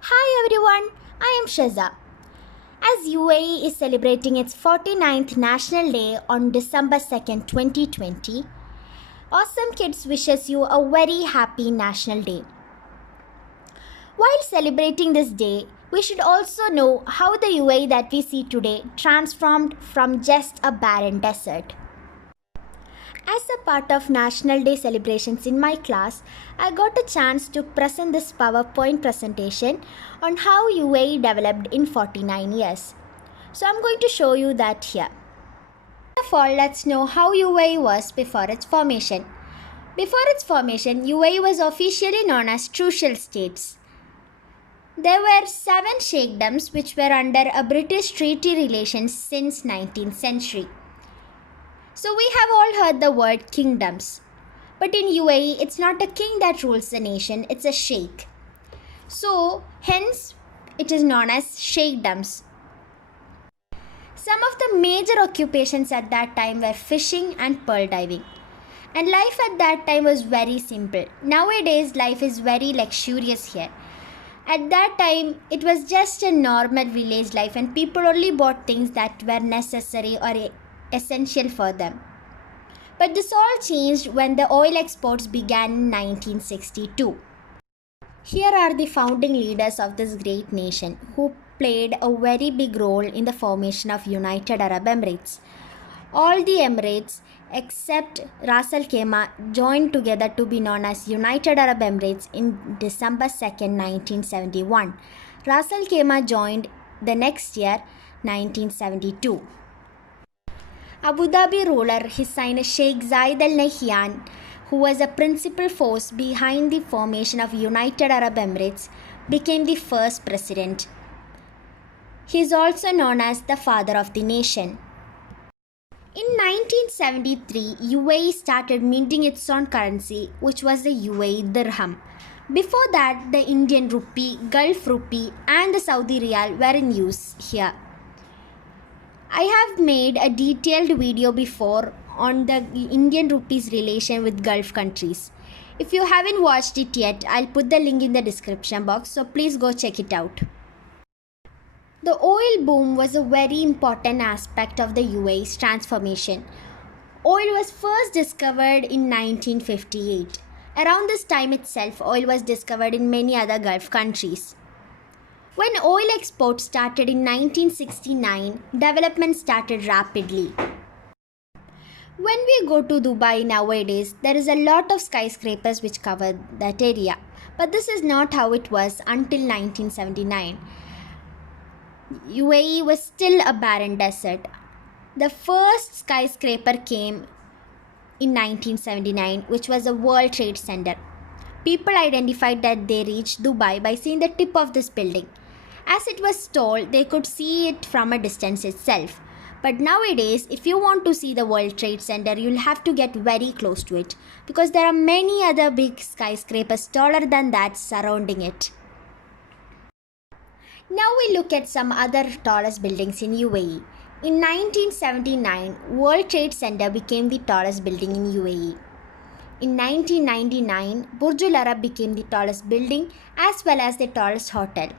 Hi everyone, I am Shaza. As UAE is celebrating its 49th National Day on December 2nd, 2020, Awesome Kids wishes you a very happy National Day. While celebrating this day, we should also know how the UAE that we see today transformed from just a barren desert. As a part of National Day celebrations in my class, I got a chance to present this PowerPoint presentation on how UAE developed in 49 years. So I'm going to show you that here. First of all, let's know how UAE was before its formation. Before its formation, UAE was officially known as Trucial States. There were 7 sheikdoms which were under a British treaty relations since 19th century. So we have all heard the word kingdoms. But in UAE, it's not a king that rules the nation, it's a sheikh. So, hence, it is known as sheikdoms. Some of the major occupations at that time were fishing and pearl diving. And life at that time was very simple. Nowadays, life is very luxurious here. At that time, it was just a normal village life and people only bought things that were necessary or essential for them. But this all changed when the oil exports began in 1962. Here are the founding leaders of this great nation who played a very big role in the formation of United Arab Emirates. All the Emirates except Ras Al Khaimah joined together to be known as United Arab Emirates in December 2nd, 1971. Ras Al Khaimah joined the next year, 1972. Abu Dhabi ruler Hussein Sheikh Zayed Al Nahyan, who was a principal force behind the formation of United Arab Emirates, became the first president. He is also known as the father of the nation. In 1973, UAE started minting its own currency, which was the UAE dirham. Before that, the Indian rupee, Gulf rupee, and the Saudi riyal were in use here. I have made a detailed video before on the Indian rupee's relation with Gulf countries. If you haven't watched it yet, I'll put the link in the description box, so please go check it out. The oil boom was a very important aspect of the UAE's transformation. Oil was first discovered in 1958. Around this time itself, oil was discovered in many other Gulf countries. When oil exports started in 1969, development started rapidly. When we go to Dubai nowadays, there is a lot of skyscrapers which cover that area. But this is not how it was until 1979. UAE was still a barren desert. The first skyscraper came in 1979, which was a World Trade Center. People identified that they reached Dubai by seeing the tip of this building. As it was tall, they could see it from a distance itself. But nowadays, if you want to see the World Trade Center, you'll have to get very close to it because there are many other big skyscrapers taller than that surrounding it. Now we look at some other tallest buildings in UAE. In 1979, World Trade Center became the tallest building in UAE. In 1999, Burj Al Arab became the tallest building as well as the tallest hotel.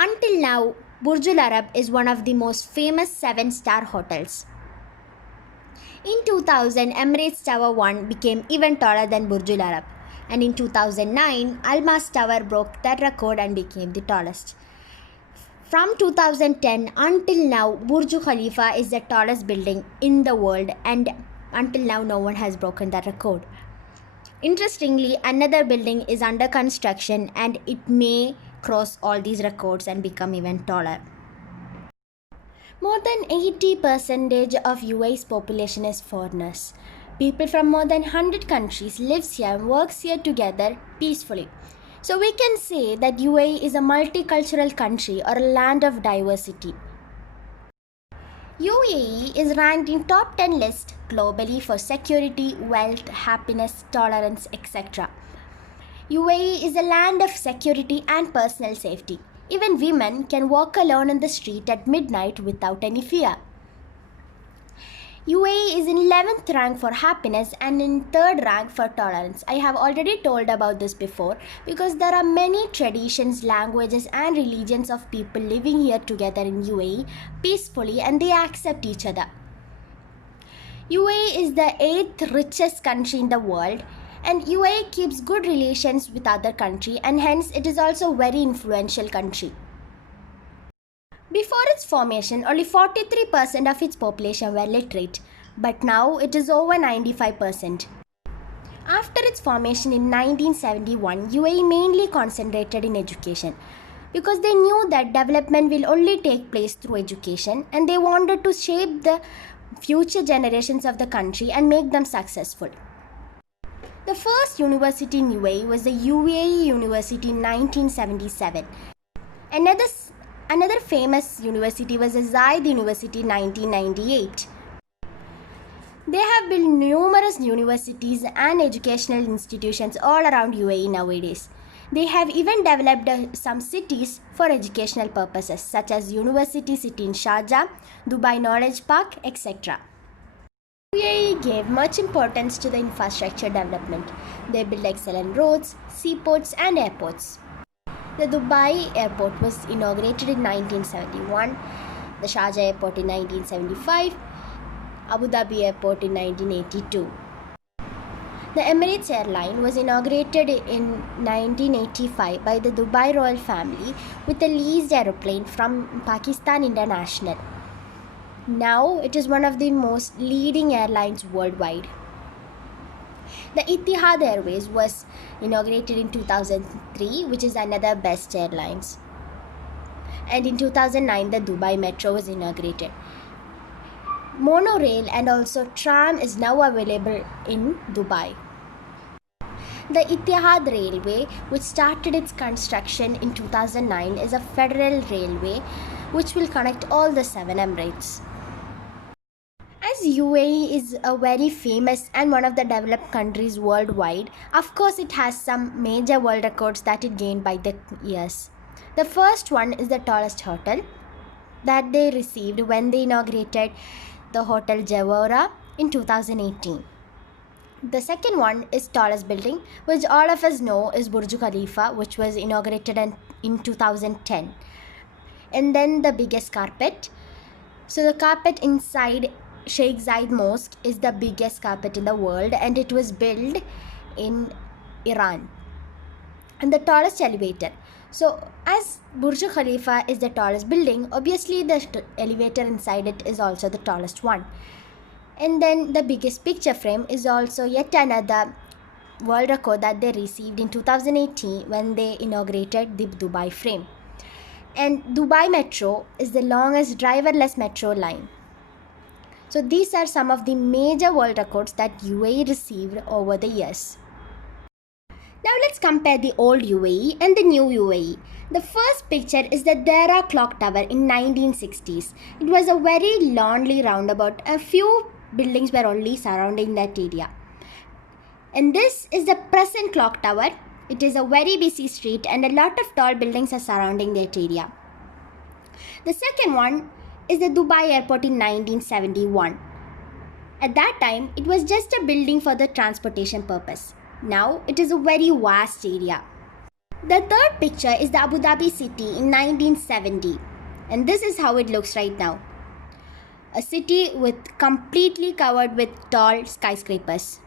Until now, Burj Al Arab is one of the most famous 7-star hotels. In 2000, Emirates Tower 1 became even taller than Burj Al Arab. And in 2009, Al Mas Tower broke that record and became the tallest. From 2010 until now, Burj Khalifa is the tallest building in the world, and until now no one has broken that record. Interestingly, another building is under construction and it may cross all these records and become even taller. More than 80% of UAE's population is foreigners. People from more than 100 countries lives here and works here together peacefully. So we can say that UAE is a multicultural country or a land of diversity. UAE is ranked in top 10 list globally for security, wealth, happiness, tolerance, etc. UAE is a land of security and personal safety. Even women can walk alone in the street at midnight without any fear. UAE is in 11th rank for happiness and in 3rd rank for tolerance. I have already told about this before because there are many traditions, languages and religions of people living here together in UAE peacefully, and they accept each other. UAE is the 8th richest country in the world, and UAE keeps good relations with other countries, and hence it is also a very influential country. Before its formation, only 43% of its population were literate, but now it is over 95%. After its formation in 1971, UAE mainly concentrated in education because they knew that development will only take place through education, and they wanted to shape the future generations of the country and make them successful. The first university in UAE was the UAE University in 1977. Another famous university was the Zayed University in 1998. They have built numerous universities and educational institutions all around UAE nowadays. They have even developed some cities for educational purposes, such as University City in Sharjah, Dubai Knowledge Park, etc. UAE gave much importance to the infrastructure development. They built excellent roads, seaports and airports. The Dubai airport was inaugurated in 1971, the Sharjah airport in 1975, Abu Dhabi airport in 1982. The Emirates airline was inaugurated in 1985 by the Dubai royal family with a leased aeroplane from Pakistan International. Now it is one of the most leading airlines worldwide. The Etihad Airways was inaugurated in 2003, which is another best airlines. And in 2009, the Dubai Metro was inaugurated. Monorail and also tram is now available in Dubai. The Etihad Railway, which started its construction in 2009, is a federal railway which will connect all the 7 Emirates. As UAE is a very famous and one of the developed countries worldwide, of course it has some major world records that it gained by the years. The first one is the tallest hotel that they received when they inaugurated the Hotel Jawara in 2018. The second one is tallest building, which all of us know is Burj Khalifa, which was inaugurated in 2010. And then the biggest carpet. So the carpet inside Sheikh Zayed Mosque is the biggest carpet in the world, and it was built in Iran. And the tallest elevator. So as Burj Khalifa is the tallest building, obviously the elevator inside it is also the tallest one. And then the biggest picture frame is also yet another world record that they received in 2018 when they inaugurated the Dubai frame. And Dubai Metro is the longest driverless metro line. So these are some of the major world records that UAE received over the years. Now let's compare the old UAE and the new UAE. The first picture is the Deira Clock Tower in 1960s. It was a very lonely roundabout. A few buildings were only surrounding that area. And this is the present clock tower. It is a very busy street and a lot of tall buildings are surrounding that area. The second one is the Dubai airport in 1971. At that time, it was just a building for the transportation purpose. Now, it is a very vast area. The third picture is the Abu Dhabi city in 1970. And this is how it looks right now. A city completely covered with tall skyscrapers.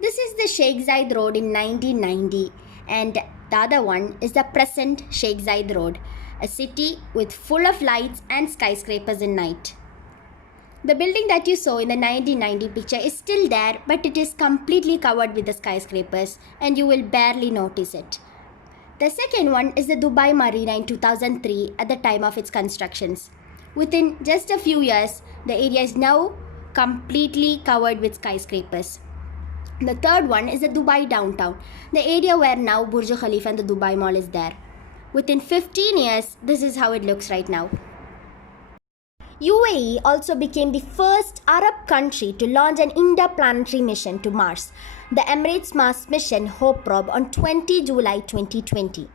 This is the Sheikh Zayed Road in 1990, and the other one is the present Sheikh Zayed Road, a city with full of lights and skyscrapers in night. The building that you saw in the 1990 picture is still there, but it is completely covered with the skyscrapers and you will barely notice it. The second one is the Dubai Marina in 2003 at the time of its constructions. Within just a few years, the area is now completely covered with skyscrapers. The third one is the Dubai downtown, the area where now Burj Khalifa and the Dubai Mall is there. Within 15 years, this is how it looks right now. UAE also became the first Arab country to launch an interplanetary mission to Mars, the Emirates Mars mission Hope Probe, on 20 July 2020.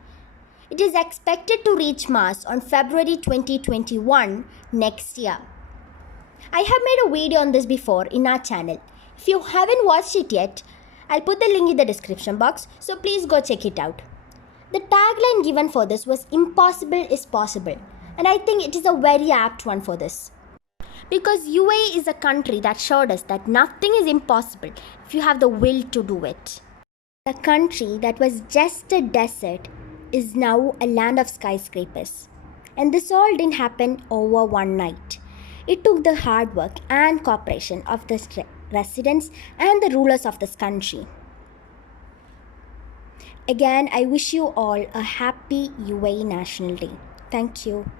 It is expected to reach Mars on February 2021 next year. I have made a video on this before in our channel. If you haven't watched it yet, I'll put the link in the description box, so please go check it out. The tagline given for this was "Impossible is possible," and I think it is a very apt one for this. Because UAE is a country that showed us that nothing is impossible if you have the will to do it. A country that was just a desert is now a land of skyscrapers. And this all didn't happen over one night. It took the hard work and cooperation of the residents and the rulers of this country. Again, I wish you all a happy UAE National Day. Thank you.